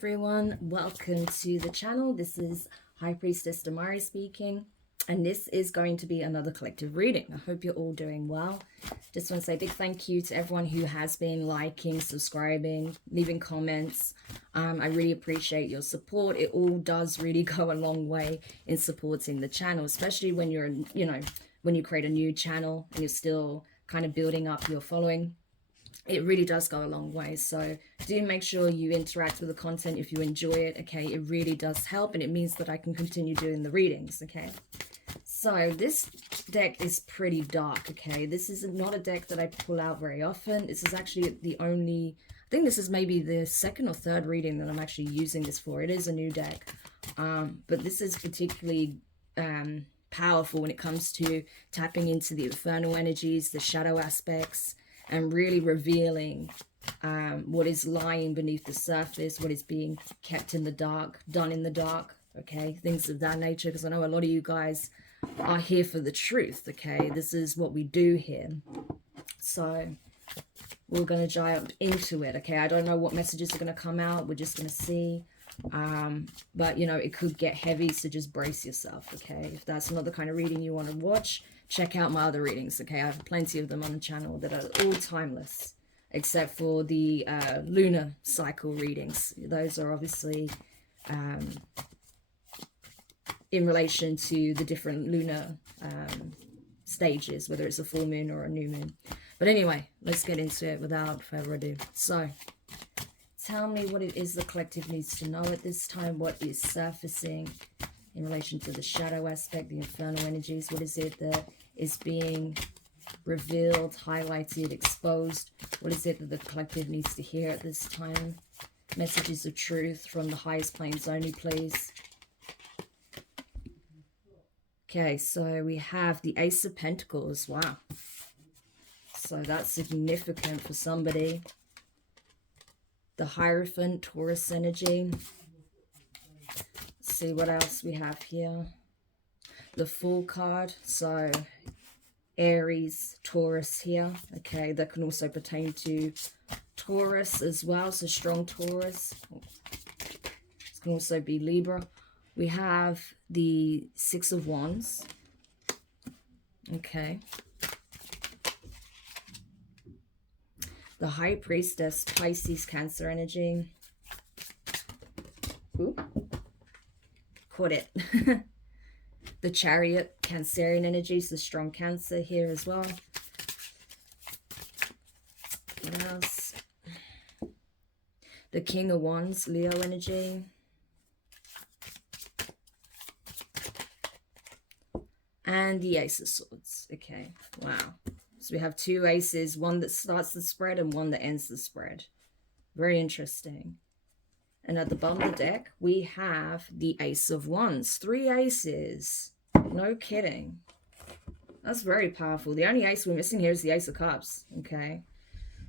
everyone, welcome to the channel. This is High Priestess Demari speaking, and this is going to be another collective reading. I hope you're all doing well. Just want to say a big thank you to everyone who has been liking, subscribing, leaving comments. I really appreciate your support. It all does really go a long way in supporting the channel, especially when you're, when you create a new channel and you're still kind of building up your following. It really does go a long way. So do make sure you interact with the content if you enjoy it. Okay, it really does help, and it means that I can continue doing the readings. Okay, so this deck is pretty dark. Okay, this is not a deck that I pull out very often. This is actually the only, I think this is maybe the second or third reading that I'm actually using this for. It is a new deck, but this is particularly powerful when it comes to tapping into the infernal energies, the shadow aspects, and really revealing what is lying beneath the surface, what is being kept in the dark, done in the dark, okay? Things of that nature, because I know a lot of you guys are here for the truth, okay? This is what we do here. So we're going to jump into it, okay? I don't know what messages are going to come out. We're just going to see. But, you know, it could get heavy, so just brace yourself, okay? If that's not the kind of reading you want to watch, check out my other readings, okay? I have plenty of them on the channel that are all timeless, except for the lunar cycle readings. Those are obviously in relation to the different lunar stages, whether it's a full moon or a new moon. But anyway, let's get into it without further ado. So, tell me what it is the collective needs to know at this time. What is surfacing in relation to the shadow aspect, the infernal energies? What is it that is being revealed, highlighted, exposed? What is it that the collective needs to hear at this time? Messages of truth from the highest planes only, please. Okay, so we have the Ace of Pentacles. Wow. So that's significant for somebody. The Hierophant, Taurus energy. Let's see what else we have here. The Fool card, so Aries, Taurus here. Okay, that can also pertain to Taurus as well, so strong Taurus. This can also be Libra. We have the Six of Wands. Okay. The High Priestess, Pisces, Cancer energy. Ooh. Caught it. The Chariot, Cancerian energies, the strong Cancer here as well. What else? The King of Wands, Leo energy. And the Ace of Swords. Okay, wow. So we have two aces, one that starts the spread and one that ends the spread. Very interesting. And at the bottom of the deck, we have the Ace of Wands. 3 aces. No kidding. That's very powerful. The only ace we're missing here is the Ace of Cups. Okay.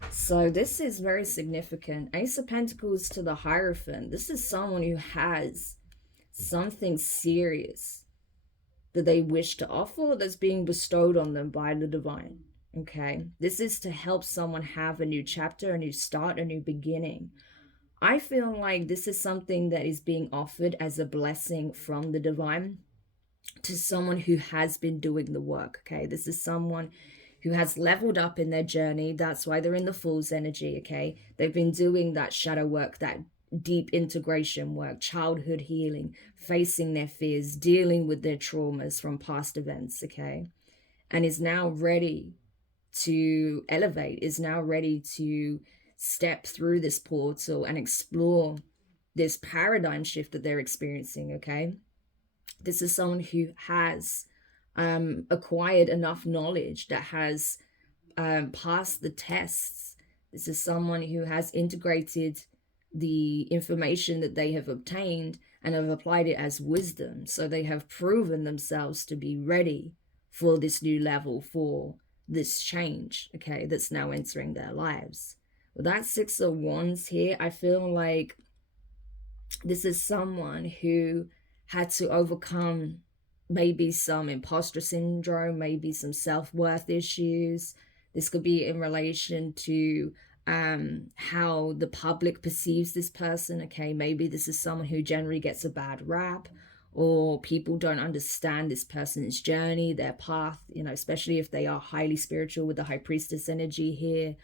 So this is very significant. Ace of Pentacles to the Hierophant. This is someone who has something serious that they wish to offer that's being bestowed on them by the divine. Okay. This is to help someone have a new chapter, a new start, a new beginning. I feel like this is something that is being offered as a blessing from the divine to someone who has been doing the work, okay? This is someone who has leveled up in their journey. That's why they're in the Fool's energy, okay? They've been doing that shadow work, that deep integration work, childhood healing, facing their fears, dealing with their traumas from past events, okay? And is now ready to elevate, is now ready to step through this portal and explore this paradigm shift that they're experiencing, okay? This is someone who has acquired enough knowledge, that has passed the tests. This is someone who has integrated the information that they have obtained and have applied it as wisdom. So they have proven themselves to be ready for this new level, for this change, okay, that's now entering their lives. With that Six of Wands here, I feel like this is someone who had to overcome maybe some imposter syndrome, maybe some self-worth issues. This could be in relation to how the public perceives this person. Okay, maybe this is someone who generally gets a bad rap, or people don't understand this person's journey, their path, you know, especially if they are highly spiritual with the high priestess energy here.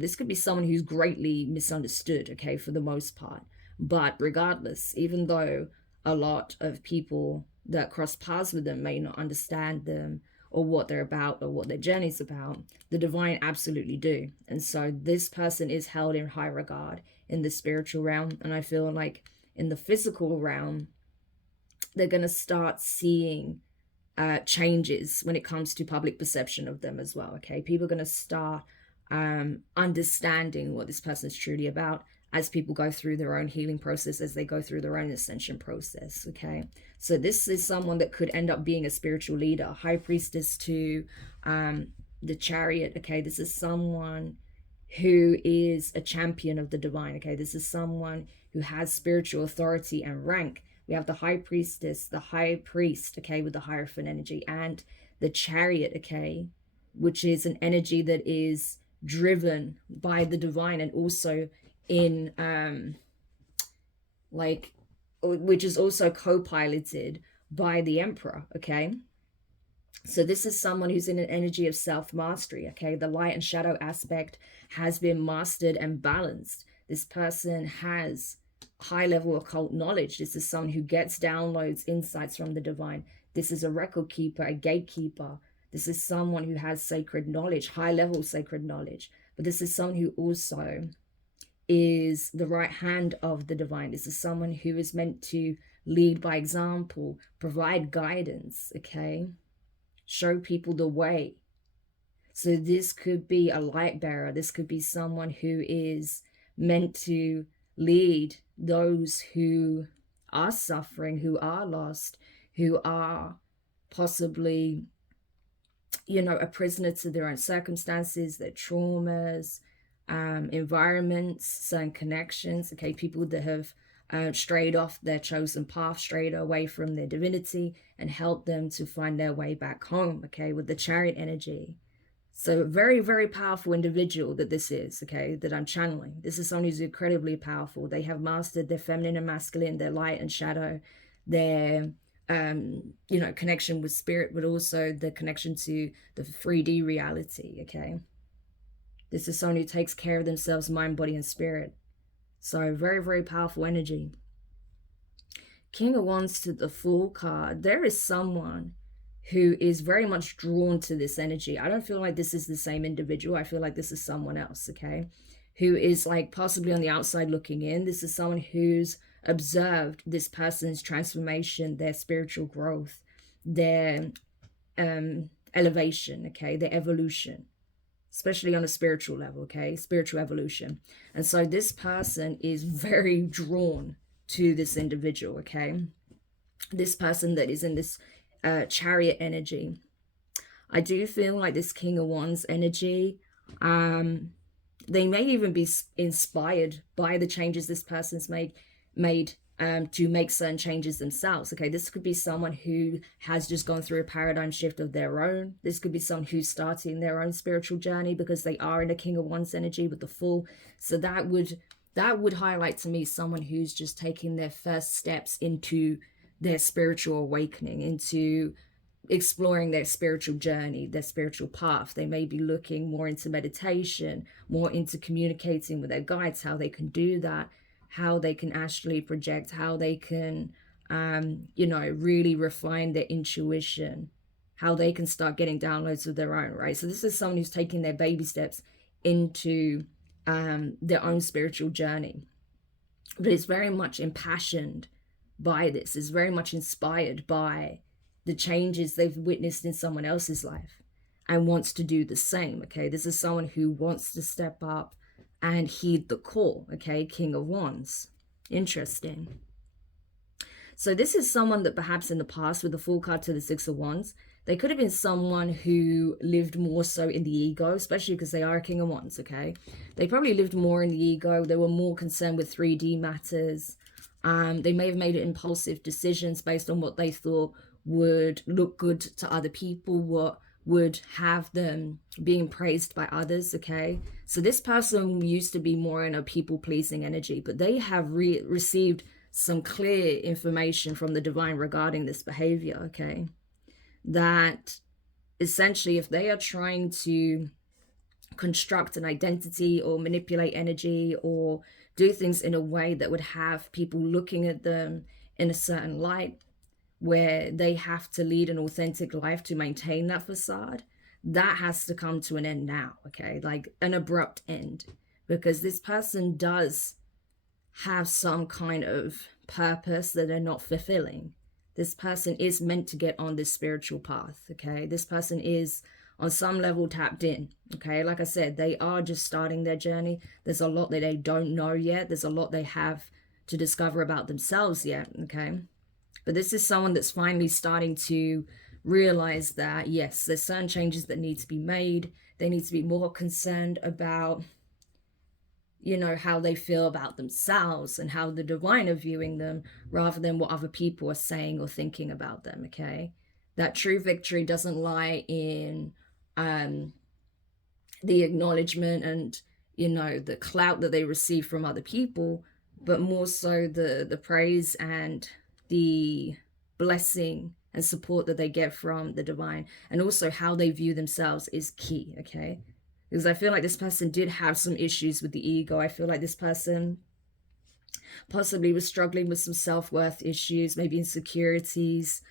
This could be someone who's greatly misunderstood, okay, for the most part. But regardless, even though a lot of people that cross paths with them may not understand them or what they're about or what their journey's about, the divine absolutely do. And so this person is held in high regard in the spiritual realm. And I feel like in the physical realm, they're going to start seeing changes when it comes to public perception of them as well. Okay, people are going to start understanding what this person is truly about as people go through their own healing process, as they go through their own ascension process. Okay, so this is someone that could end up being a spiritual leader, high priestess to the chariot. Okay, this is someone who is a champion of the divine. Okay, this is someone who has spiritual authority and rank. We have the high priestess, the high priest, okay, with the Hierophant energy, and the chariot, okay, which is an energy that is driven by the divine, and also in which is also co-piloted by the emperor. Okay, so this is someone who's in an energy of self-mastery. Okay, the light and shadow aspect has been mastered and balanced. This person has high level occult knowledge. This is someone who gets downloads, insights from the divine. This is a record keeper, a gatekeeper. This is someone who has sacred knowledge, high level sacred knowledge. But this is someone who also is the right hand of the divine. This is someone who is meant to lead by example, provide guidance, okay? Show people the way. So this could be a light bearer. This could be someone who is meant to lead those who are suffering, who are lost, who are possibly, you know, a prisoner to their own circumstances, their traumas, environments, certain connections, okay, people that have strayed off their chosen path, strayed away from their divinity, and help them to find their way back home, okay, with the chariot energy. So very, very powerful individual that this is, okay, that I'm channeling. This is someone who's incredibly powerful. They have mastered their feminine and masculine, their light and shadow, their, you know, connection with spirit, but also the connection to the 3D reality, okay? This is someone who takes care of themselves, mind, body, and spirit. So very, very powerful energy. King of Wands to the Fool card. There is someone who is very much drawn to this energy. I don't feel like this is the same individual. I feel like this is someone else, okay? Who is like possibly on the outside looking in. This is someone who's observed this person's transformation, their spiritual growth, their elevation, okay? Their evolution, especially on a spiritual level, okay? Spiritual evolution. And so this person is very drawn to this individual, okay? This person that is in this chariot energy. I do feel like this King of Wands energy, they may even be inspired by the changes this person's made to make certain changes themselves. Okay, this could be someone who has just gone through a paradigm shift of their own. This could be someone who's starting their own spiritual journey because they are in a King of Wands energy with the Fool. So that would highlight to me someone who's just taking their first steps into their spiritual awakening, into exploring their spiritual journey, their spiritual path. They may be looking more into meditation, more into communicating with their guides, how they can do that, how they can actually project, how they can, you know, really refine their intuition, how they can start getting downloads of their own, right? So this is someone who's taking their baby steps into their own spiritual journey, but it's very much impassioned by this, is very much inspired by the changes they've witnessed in someone else's life and wants to do the same, okay? This is someone who wants to step up and heed the call, okay? King of Wands. Interesting. So this is someone that perhaps in the past, with the Fool card to the Six of Wands, they could have been someone who lived more so in the ego, especially because they are a King of Wands, okay? They probably lived more in the ego. They were more concerned with 3D matters. They may have made impulsive decisions based on what they thought would look good to other people, what would have them being praised by others, okay? So this person used to be more in a people-pleasing energy, but they have received some clear information from the divine regarding this behavior, okay? That essentially, if they are trying to construct an identity or manipulate energy or do things in a way that would have people looking at them in a certain light, where they have to lead an authentic life to maintain that facade, that has to come to an end now, okay? Like an abrupt end, because this person does have some kind of purpose that they're not fulfilling. This person is meant to get on this spiritual path, okay? This person is on some level tapped in, okay? Like I said, they are just starting their journey. There's a lot that they don't know yet. There's a lot they have to discover about themselves yet, okay? But this is someone that's finally starting to realize that, yes, there's certain changes that need to be made. They need to be more concerned about, you know, how they feel about themselves and how the divine are viewing them, rather than what other people are saying or thinking about them, okay? That true victory doesn't lie in the acknowledgement and, you know, the clout that they receive from other people, but more so the praise and the blessing and support that they get from the divine, and also how they view themselves is key, okay? Because I feel like this person did have some issues with the ego. I feel like this person possibly was struggling with some self-worth issues, maybe insecurities,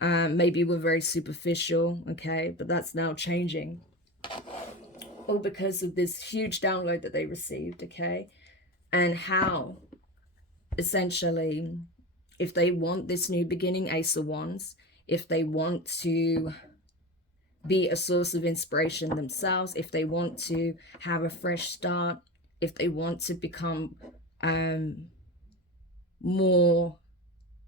maybe were very superficial, okay? But that's now changing, all because of this huge download that they received, okay? And how essentially, if they want this new beginning, Ace of Wands, if they want to be a source of inspiration themselves, if they want to have a fresh start, if they want to become more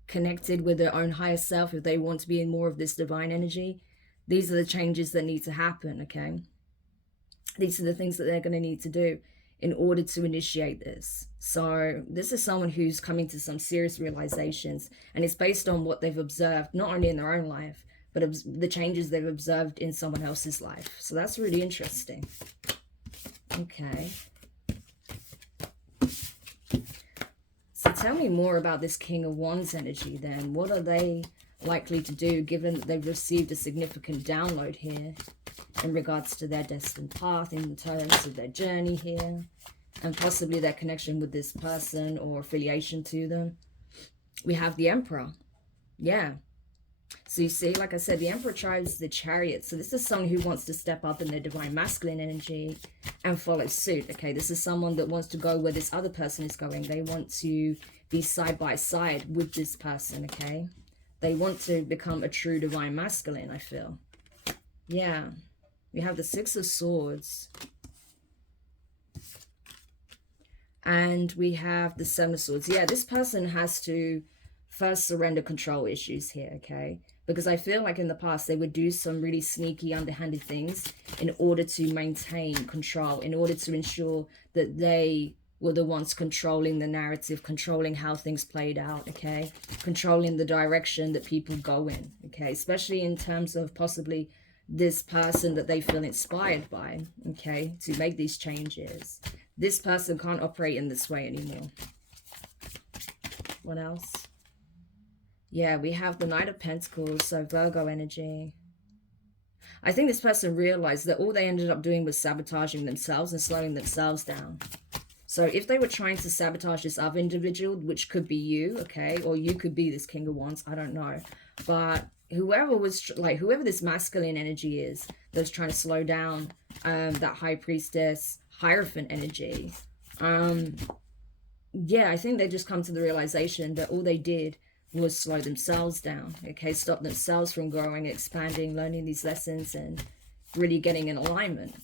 connected with their own higher self, if they want to be in more of this divine energy, these are the changes that need to happen, okay? These are the things that they're going to need to do in order to initiate this. So this is someone who's coming to some serious realizations, and it's based on what they've observed, not only in their own life, but the changes they've observed in someone else's life. So that's really interesting. Okay. So tell me more about this King of Wands energy then. What are they likely to do, given that they've received a significant download here in regards to their destined path, in terms of their journey here, and possibly their connection with this person or affiliation to them? We have the Emperor. Yeah. So you see, like I said, the Emperor drives the Chariot. So this is someone who wants to step up in their divine masculine energy and follow suit, okay? This is someone that wants to go where this other person is going. They want to be side by side with this person, okay? They want to become a true divine masculine, I feel. Yeah. We have the Six of Swords. And we have the Seven of Swords. Yeah, this person has to first surrender control issues here, okay? Because I feel like in the past they would do some really sneaky, underhanded things in order to maintain control, in order to ensure that they were the ones controlling the narrative, controlling how things played out, okay? Controlling the direction that people go in, okay? Especially in terms of possibly this person that they feel inspired by, okay, to make these changes. This person can't operate in this way anymore. What else? Yeah, we have the Knight of Pentacles, so Virgo energy. I think this person realized that all they ended up doing was sabotaging themselves and slowing themselves down. So if they were trying to sabotage this other individual, which could be you, okay, or you could be this King of Wands, I don't know. But whoever was, like, whoever this masculine energy is that's trying to slow down that High Priestess, Hierophant energy, yeah, I think they just come to the realization that all they did was slow themselves down, okay, stop themselves from growing, expanding, learning these lessons, and really getting in alignment.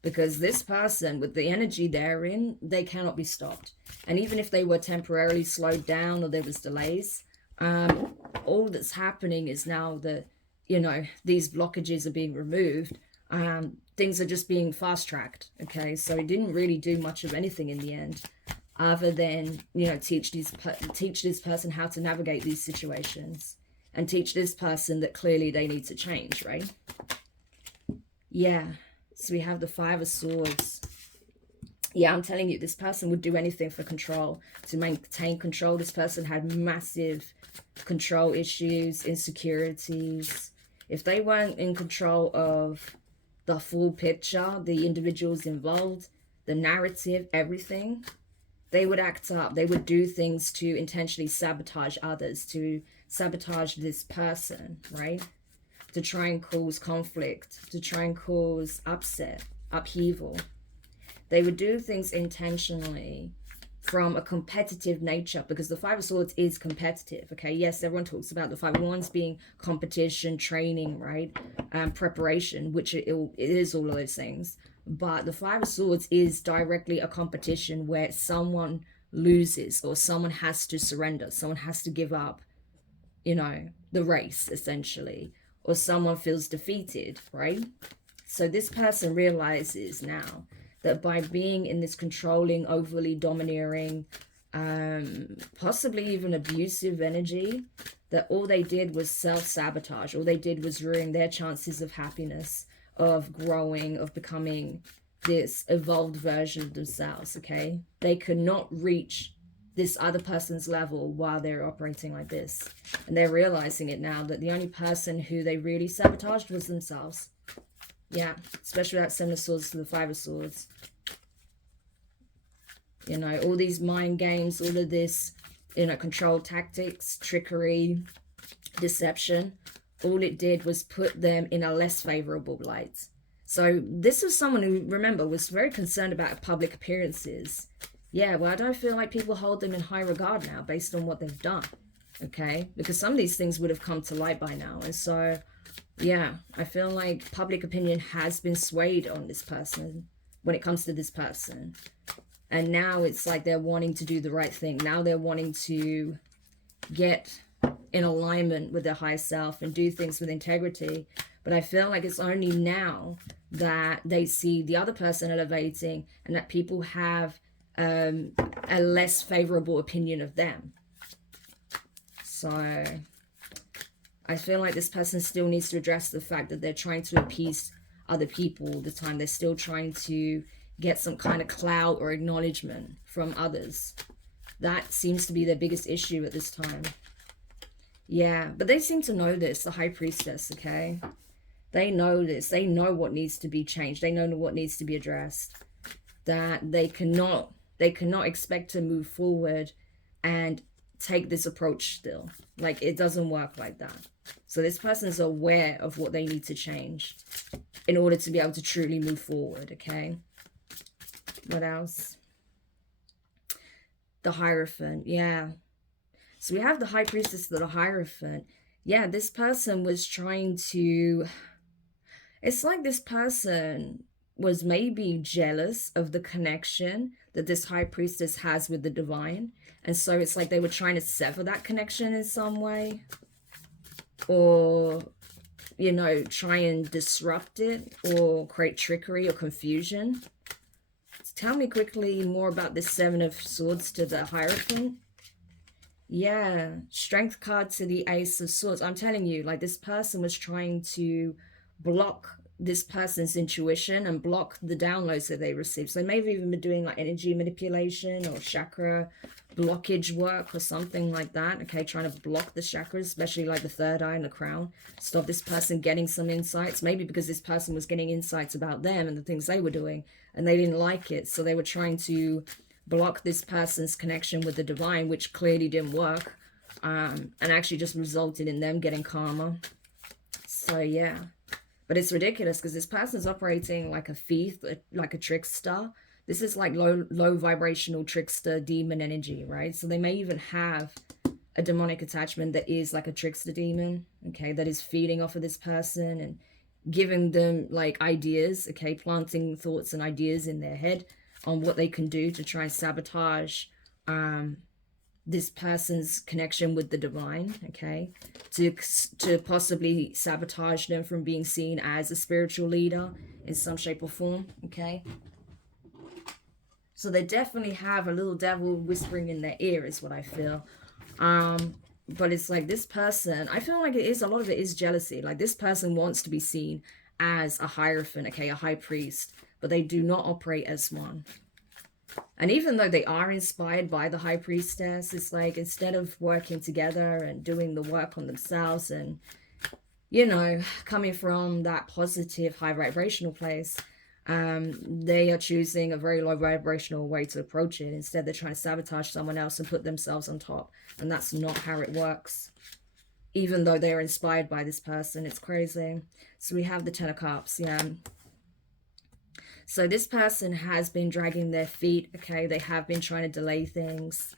Because this person, with the energy they're in, they cannot be stopped. And even if they were temporarily slowed down or there was delays, all that's happening is now that, you know, these blockages are being removed. Things are just being fast-tracked, okay? So it didn't really do much of anything in the end, other than, you know, teach this person how to navigate these situations and teach this person that clearly they need to change, right? Yeah. So we have the Five of Swords. Yeah, I'm telling you, this person would do anything for control, to maintain control. This person had massive control issues, insecurities. If they weren't in control of the full picture, the individuals involved, the narrative, everything, they would act up. They would do things to intentionally sabotage others, to sabotage this person, right? To try and cause conflict, to try and cause upset, upheaval. They would do things intentionally from a competitive nature, because the Five of Swords is competitive, okay? Yes, everyone talks about the Five of Wands being competition, training, right? Preparation, which it is all of those things. But the Five of Swords is directly a competition where someone loses or someone has to surrender. Someone has to give up, you know, the race, essentially. Or someone feels defeated, right? So this person realizes now that by being in this controlling, overly domineering, possibly even abusive energy, that all they did was self-sabotage. All they did was ruin their chances of happiness, of growing, of becoming this evolved version of themselves, okay? They could not reach this other person's level while they're operating like this. And they're realizing it now, that the only person who they really sabotaged was themselves. Yeah, especially that Seven of Swords to the Five of Swords. You know, all these mind games, all of this, you know, control tactics, trickery, deception, all it did was put them in a less favorable light. So this was someone who, remember, was very concerned about public appearances. Yeah, well, I don't feel like people hold them in high regard now based on what they've done, okay? Because some of these things would have come to light by now. And so, yeah, I feel like public opinion has been swayed on this person when it comes to this person. And now it's like they're wanting to do the right thing. Now they're wanting to get in alignment with their higher self and do things with integrity. But I feel like it's only now that they see the other person elevating and that people have a less favorable opinion of them. So I feel like this person still needs to address the fact that they're trying to appease other people all the time. They're still trying to get some kind of clout or acknowledgement from others. That seems to be their biggest issue at this time. Yeah, but they seem to know this, the High Priestess, okay? They know this. They know what needs to be changed. They know what needs to be addressed. That they cannot expect to move forward and take this approach still. Like, it doesn't work like that. So this person is aware of what they need to change in order to be able to truly move forward, okay? What else? The Hierophant, yeah. So we have the High Priestess to the Hierophant. Yeah, this person was trying to... It's like this person was maybe jealous of the connection that this High Priestess has with the divine. And so it's like they were trying to sever that connection in some way. Or, you know, try and disrupt it or create trickery or confusion. Tell me quickly more about this Seven of Swords to the Hierophant. Yeah, Strength card to the Ace of Swords. I'm telling you, like, this person was trying to block this person's intuition and block the downloads that they received. So they may have even been doing like energy manipulation or chakra blockage work or something like that. Okay, trying to block the chakras, especially like the third eye and the crown. Stop this person getting some insights. Maybe because this person was getting insights about them and the things they were doing and they didn't like it. So they were trying to block this person's connection with the divine, which clearly didn't work. And actually just resulted in them getting karma. So yeah. But it's ridiculous because this person's operating like a thief, like a trickster. This is like low vibrational trickster demon energy, right? So they may even have a demonic attachment that is like a trickster demon, okay, that is feeding off of this person and giving them like ideas, okay, planting thoughts and ideas in their head on what they can do to try and sabotage this person's connection with the divine, okay, to possibly sabotage them from being seen as a spiritual leader in some shape or form, okay. So they definitely have a little devil whispering in their ear is what I feel. but it's like this person, I feel like it is, a lot of it is jealousy. Like this person wants to be seen as a hierophant, okay, a high priest, but they do not operate as one. And even though they are inspired by the high priestess, it's like instead of working together and doing the work on themselves and, you know, coming from that positive high vibrational place, they are choosing a very low vibrational way to approach it. Instead, they're trying to sabotage someone else and put themselves on top. And that's not how it works. Even though they're inspired by this person, it's crazy. So we have the Ten of Cups, yeah. So this person has been dragging their feet, okay? They have been trying to delay things.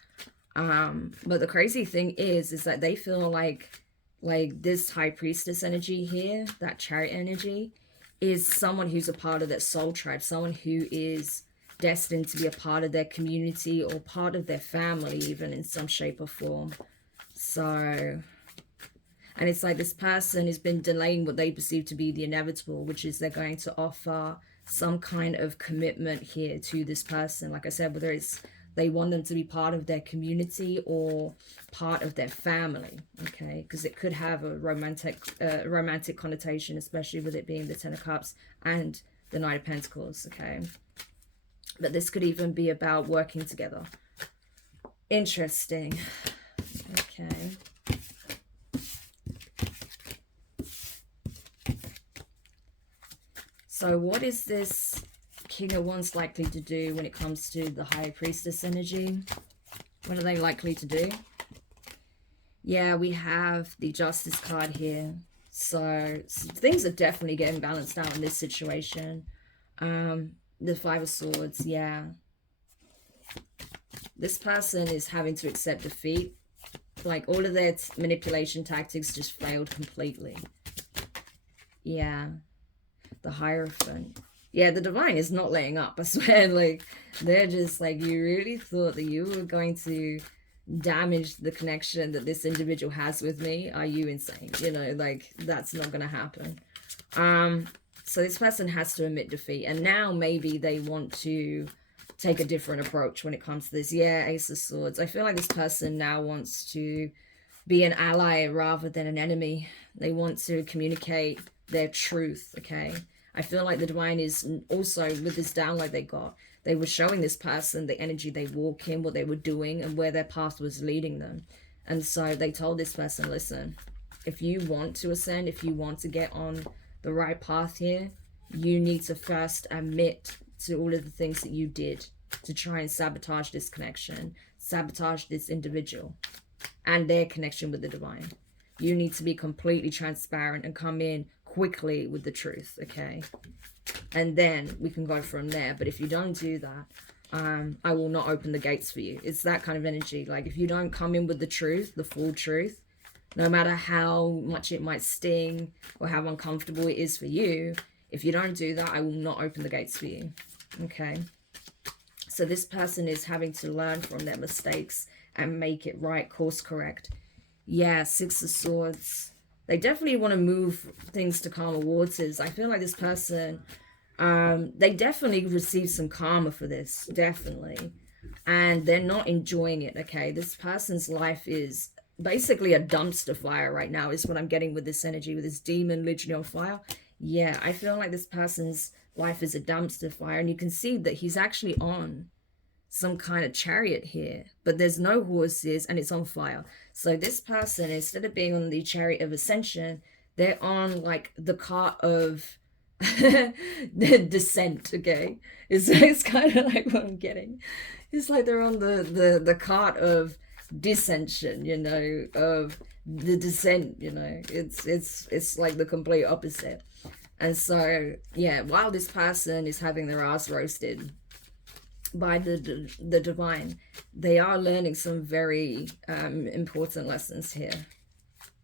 But the crazy thing is that they feel like this high priestess energy here, that chariot energy, is someone who's a part of that soul tribe, someone who is destined to be a part of their community or part of their family, even in some shape or form. So, and it's like this person has been delaying what they perceive to be the inevitable, which is they're going to offer some kind of commitment here to this person. Like I said, whether it's they want them to be part of their community or part of their family, okay? Because it could have a romantic connotation, especially with it being the Ten of Cups and the Knight of Pentacles, okay? But this could even be about working together. Interesting. Okay. So what is this King of Wands likely to do when it comes to the High Priestess energy? What are they likely to do? Yeah, we have the Justice card here. So things are definitely getting balanced out in this situation. The Five of Swords, yeah. This person is having to accept defeat. Like all of their manipulation tactics just failed completely. Yeah. The Hierophant. Yeah, the Divine is not letting up, I swear. Like, they're just like, you really thought that you were going to damage the connection that this individual has with me? Are you insane? You know, like, that's not going to happen. So this person has to admit defeat. And now maybe they want to take a different approach when it comes to this. Yeah, Ace of Swords. I feel like this person now wants to be an ally rather than an enemy. They want to communicate their truth, okay? I feel like the Divine is also, with this download they got, they were showing this person the energy they walk in, what they were doing, and where their path was leading them. And so they told this person, listen, if you want to ascend, if you want to get on the right path here, you need to first admit to all of the things that you did to try and sabotage this connection, sabotage this individual and their connection with the Divine. You need to be completely transparent and come in quickly with the truth, okay? And then we can go from there. But if you don't do that, I will not open the gates for you. It's that kind of energy. Like, if you don't come in with the truth, the full truth, no matter how much it might sting or how uncomfortable it is for you, if you don't do that, I will not open the gates for you, okay? So this person is having to learn from their mistakes and make it right, course correct. Yeah, Six of Swords. They definitely want to move things to calmer waters. I feel like this person, they definitely receive some karma for this, definitely. And they're not enjoying it, okay? This person's life is basically a dumpster fire right now, is what I'm getting with this energy, with this demon literally on fire. Yeah, I feel like this person's life is a dumpster fire. And you can see that he's actually on some kind of chariot here, but there's no horses and it's on fire. So this person, instead of being on the chariot of ascension, they're on like the cart of the descent, okay? It's kind of like what I'm getting. It's like they're on the cart of dissension, you know, of the descent, you know. It's like the complete opposite. And so, yeah, while this person is having their ass roasted by the Divine, they are learning some very important lessons here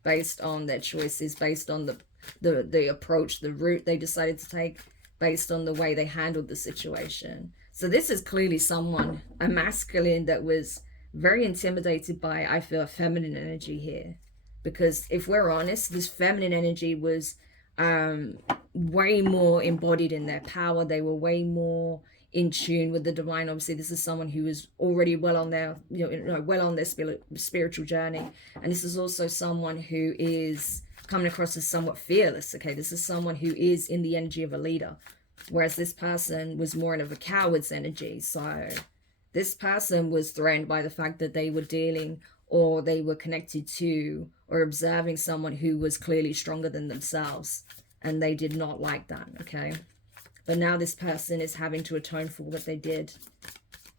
based on their choices, based on the approach, the route they decided to take, based on the way they handled the situation. So this is clearly someone, a masculine, that was very intimidated by, I feel, feminine energy here. Because if we're honest, this feminine energy was way more embodied in their power. They were way more in tune with the divine. Obviously, this is someone who is already well on their, well on their spiritual journey. And this is also someone who is coming across as somewhat fearless. Okay, this is someone who is in the energy of a leader, whereas this person was more in of a coward's energy. So this person was threatened by the fact that they were dealing, or they were connected to, or observing someone who was clearly stronger than themselves, and they did not like that. Okay, but now this person is having to atone for what they did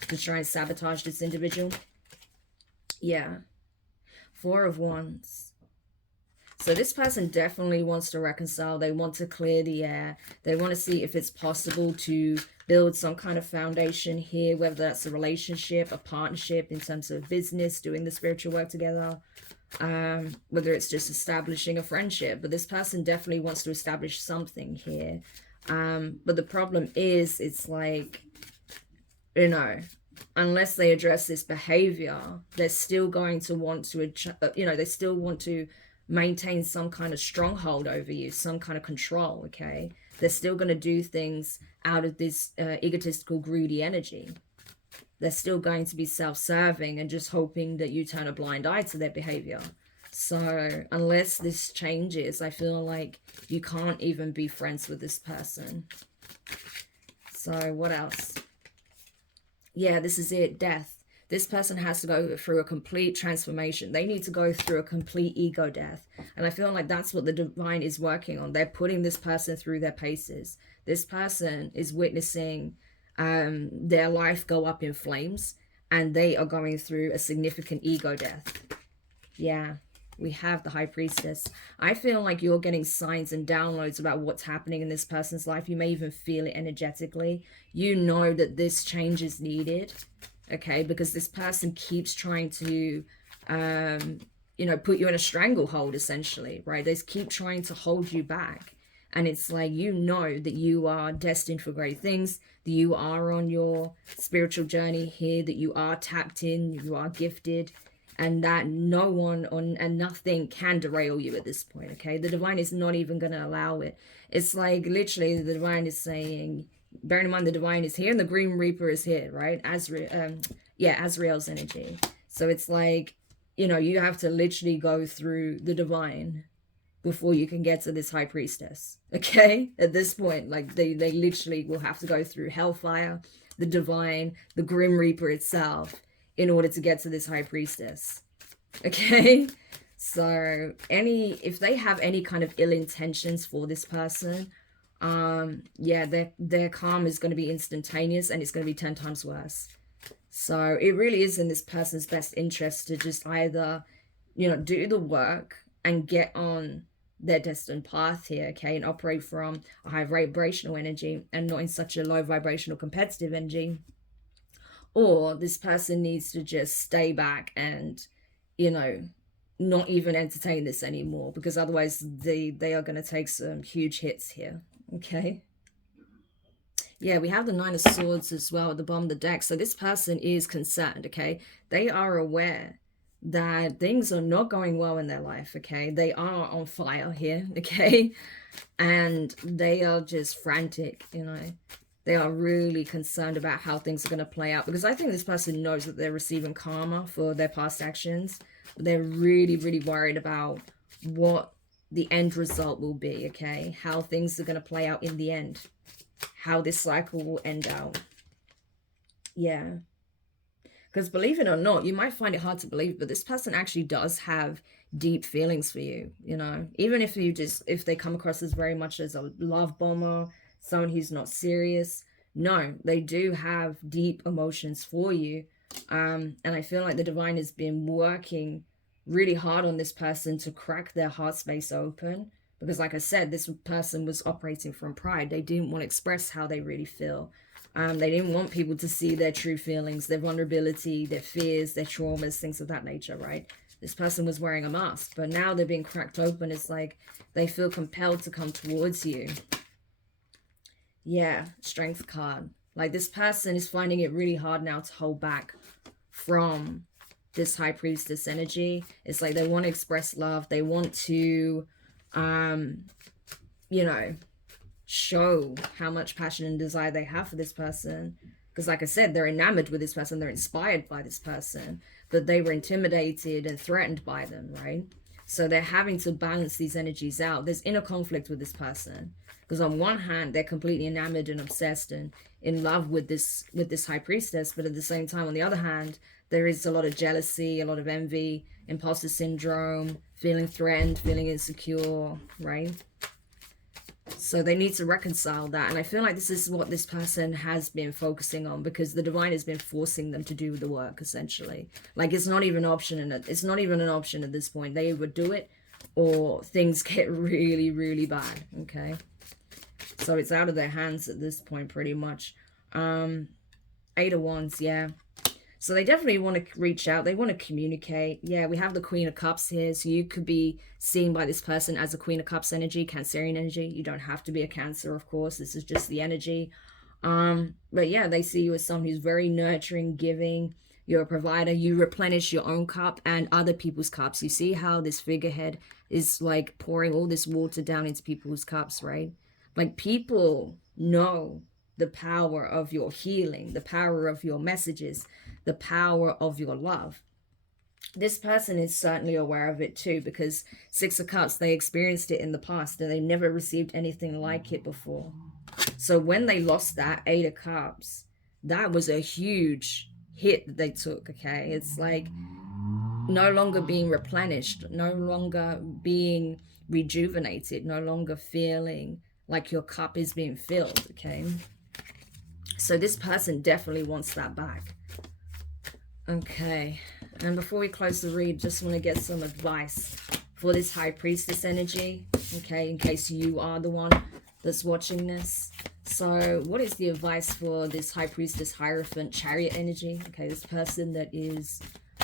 to try and sabotage this individual. Yeah, Four of Wands. So this person definitely wants to reconcile. They want to clear the air. They want to see if it's possible to build some kind of foundation here, whether that's a relationship, a partnership in terms of business, doing the spiritual work together, whether it's just establishing a friendship. But this person definitely wants to establish something here. But the problem is, it's like, unless they address this behavior, they're still going to want to, they still want to maintain some kind of stronghold over you, some kind of control. Okay, they're still going to do things out of this egotistical, greedy energy. They're still going to be self-serving and just hoping that you turn a blind eye to their behavior. So unless this changes, I feel like you can't even be friends with this person. So what else? Yeah, this is it. Death. This person has to go through a complete transformation. They need to go through a complete ego death. And I feel like that's what the divine is working on. They're putting this person through their paces. This person is witnessing their life go up in flames, and they are going through a significant ego death. Yeah, we have the High Priestess. I feel like you're getting signs and downloads about what's happening in this person's life. You may even feel it energetically. You know that this change is needed. Okay, because this person keeps trying to, put you in a stranglehold, essentially, right? They keep trying to hold you back. And it's like, that you are destined for great things, that you are on your spiritual journey here, that you are tapped in, you are gifted, and that no one and nothing can derail you at this point, okay? The divine is not even going to allow it. It's like, literally, the divine is saying, bearing in mind the divine is here and the Green Reaper is here, right? Azrael's energy. So it's like, you have to literally go through the divine before you can get to this High Priestess, okay? At this point, like, they literally will have to go through hellfire, the divine, the Grim Reaper itself, in order to get to this High Priestess, okay? So if they have any kind of ill intentions for this person, their karma is going to be instantaneous, and it's going to be 10 times worse. So it really is in this person's best interest to just either, do the work and get on their destined path here, okay, and operate from a high vibrational energy and not in such a low vibrational competitive energy, or this person needs to just stay back and, not even entertain this anymore, because otherwise they are going to take some huge hits here. Okay. Yeah, we have the Nine of Swords as well at the bottom of the deck. So this person is concerned, okay? They are aware that things are not going well in their life, okay? They are on fire here, okay? And they are just frantic, They are really concerned about how things are going to play out, because I think this person knows that they're receiving karma for their past actions. But they're really, really worried about what the end result will be, okay? How things are going to play out in the end. How this cycle will end out. Yeah. Because believe it or not, you might find it hard to believe, but this person actually does have deep feelings for you, Even if they come across as very much as a love bomber, someone who's not serious. No, they do have deep emotions for you. And I feel like the divine has been working really hard on this person to crack their heart space open, because like I said, this person was operating from pride. They didn't want to express how they really feel. They didn't want people to see their true feelings, their vulnerability, their fears, their traumas, things of that nature, right? This person was wearing a mask, but now they're being cracked open. It's like they feel compelled to come towards you. Yeah, Strength card. Like, this person is finding it really hard now to hold back from this High Priestess energy. It's like they want to express love. They want to, show how much passion and desire they have for this person. Because like I said, they're enamored with this person, they're inspired by this person, but they were intimidated and threatened by them, right? So they're having to balance these energies out. There's inner conflict with this person. Because on one hand, they're completely enamored and obsessed and in love with this high priestess, but at the same time, on the other hand, there is a lot of jealousy, a lot of envy, imposter syndrome, feeling threatened, feeling insecure, right? So they need to reconcile that. And I feel like this is what this person has been focusing on, because the divine has been forcing them to do the work, essentially. Like, it's not even an option. It's not even an option at this point. They would do it or things get really, really bad, okay? So it's out of their hands at this point, pretty much. 8 of Wands, yeah. So they definitely want to reach out. They want to communicate. Yeah, we have the Queen of Cups here. So you could be seen by this person as a Queen of Cups energy, Cancerian energy. You don't have to be a Cancer, of course. This is just the energy. But yeah, they see you as someone who's very nurturing, giving. You're a provider. You replenish your own cup and other people's cups. You see how this figurehead is like pouring all this water down into people's cups, right? Like, people know the power of your healing, the power of your messages, the power of your love. This person is certainly aware of it too, because 6 of Cups, they experienced it in the past and they never received anything like it before. So when they lost that 8 of Cups, that was a huge hit that they took, okay? It's like no longer being replenished, no longer being rejuvenated, no longer feeling like your cup is being filled, okay? So this person definitely wants that back. Okay, and before we close the read, just want to get some advice for this High Priestess energy, okay, in case you are the one that's watching this. So what is the advice for this High Priestess, Hierophant, Chariot energy? Okay, this person that is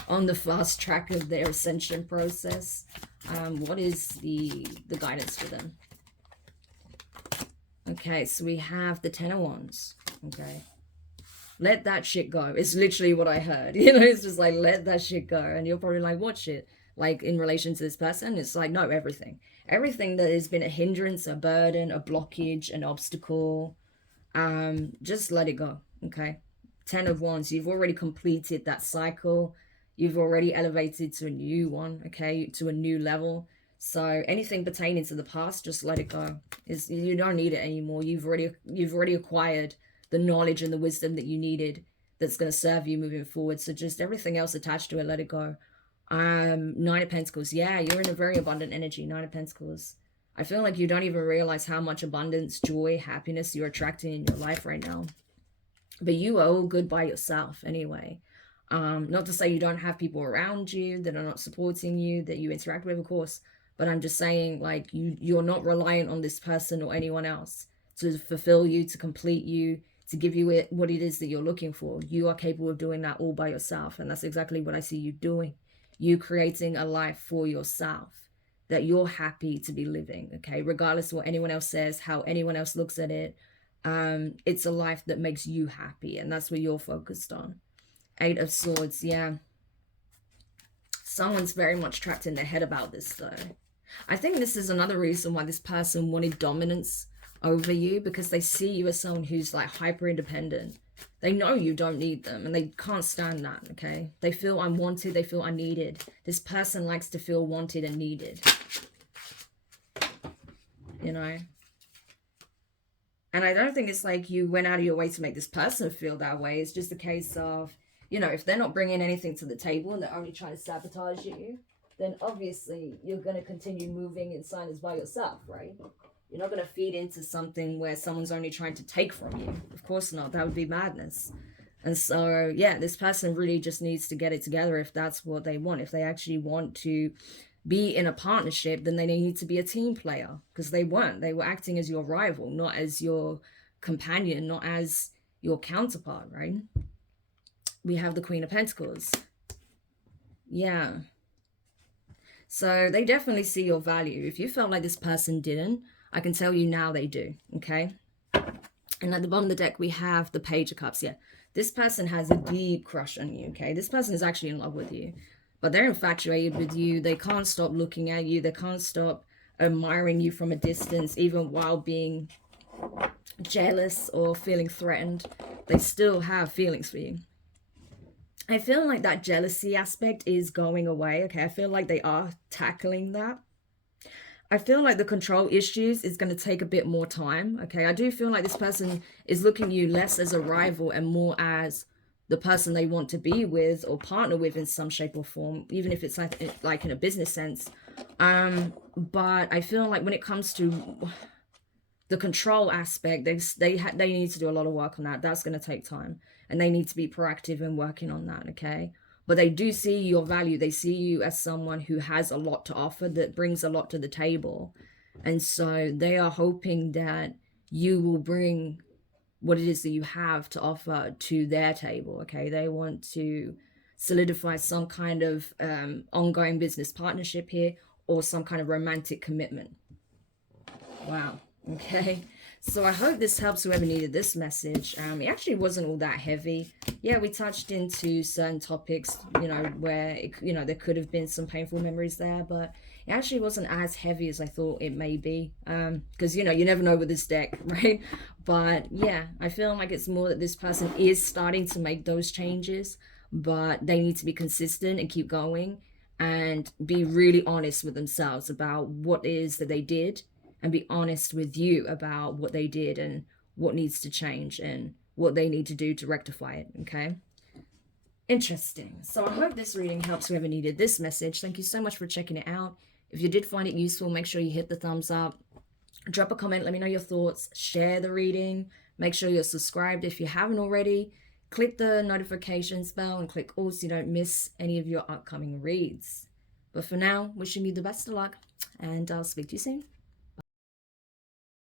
on the fast track of their ascension process. What is the guidance for them? Okay, so we have the 10 of Wands, okay. Let that shit go. It's literally what I heard. You know, it's just like, let that shit go. And you're probably like, what shit? Like, in relation to this person, it's like, no, everything. Everything that has been a hindrance, a burden, a blockage, an obstacle, just let it go, okay? 10 of Wands, you've already completed that cycle. You've already elevated to a new one, okay? To a new level. So anything pertaining to the past, just let it go. You don't need it anymore. You've already acquired the knowledge and the wisdom that you needed that's going to serve you moving forward. So just everything else attached to it, let it go. 9 of Pentacles. Yeah, you're in a very abundant energy. 9 of Pentacles. I feel like you don't even realize how much abundance, joy, happiness you're attracting in your life right now. But you are all good by yourself anyway. Not to say you don't have people around you that are not supporting you, that you interact with, of course. But I'm just saying, like, you're not reliant on this person or anyone else to fulfill you, to complete you, to give you what it is that you're looking for. You are capable of doing that all by yourself. And that's exactly what I see you doing. You creating a life for yourself that you're happy to be living, okay? Regardless of what anyone else says, how anyone else looks at it. It's a life that makes you happy. And that's what you're focused on. 8 of Swords, yeah. Someone's very much trapped in their head about this, though. I think this is another reason why this person wanted dominance over you, because they see you as someone who's like hyper independent. They know you don't need them and they can't stand that, okay? They feel unwanted, they feel unneeded. This person likes to feel wanted and needed, you know? And I don't think it's like you went out of your way to make this person feel that way. It's just a case of, you know, if they're not bringing anything to the table and they're only trying to sabotage you, then obviously you're going to continue moving in silence by yourself, right? You're not going to feed into something where someone's only trying to take from you. Of course not. That would be madness. And so, yeah, this person really just needs to get it together if that's what they want. If they actually want to be in a partnership, then they need to be a team player, because they weren't. They were acting as your rival, not as your companion, not as your counterpart, right? We have the Queen of Pentacles. Yeah. So they definitely see your value. If you felt like this person didn't, I can tell you now they do, okay? And at the bottom of the deck, we have the Page of Cups. Yeah, this person has a deep crush on you, okay? This person is actually in love with you, but they're infatuated with you. They can't stop looking at you. They can't stop admiring you from a distance, even while being jealous or feeling threatened, they still have feelings for you. I feel like that jealousy aspect is going away, okay? I feel like they are tackling that. I feel like the control issues is going to take a bit more time, okay? I do feel like this person is looking at you less as a rival and more as the person they want to be with or partner with in some shape or form, even if it's like in a business sense. But I feel like when it comes to the control aspect, they need to do a lot of work on that. That's going to take time, and they need to be proactive in working on that, okay? But they do see your value. They see you as someone who has a lot to offer, that brings a lot to the table. And so they are hoping that you will bring what it is that you have to offer to their table, okay? They want to solidify some kind of ongoing business partnership here, or some kind of romantic commitment. Wow. Okay, so I hope this helps whoever needed this message. It actually wasn't all that heavy. Yeah, we touched into certain topics, you know, where there could have been some painful memories there, but it actually wasn't as heavy as I thought it may be. Because you never know with this deck, right? But yeah, I feel like it's more that this person is starting to make those changes, but they need to be consistent and keep going and be really honest with themselves about what it is that they did, and be honest with you about what they did and what needs to change and what they need to do to rectify it, okay? Interesting. So I hope this reading helps whoever needed this message. Thank you so much for checking it out. If you did find it useful, make sure you hit the thumbs up. Drop a comment, let me know your thoughts. Share the reading. Make sure you're subscribed if you haven't already. Click the notifications bell and click all so you don't miss any of your upcoming reads. But for now, wishing you the best of luck, and I'll speak to you soon.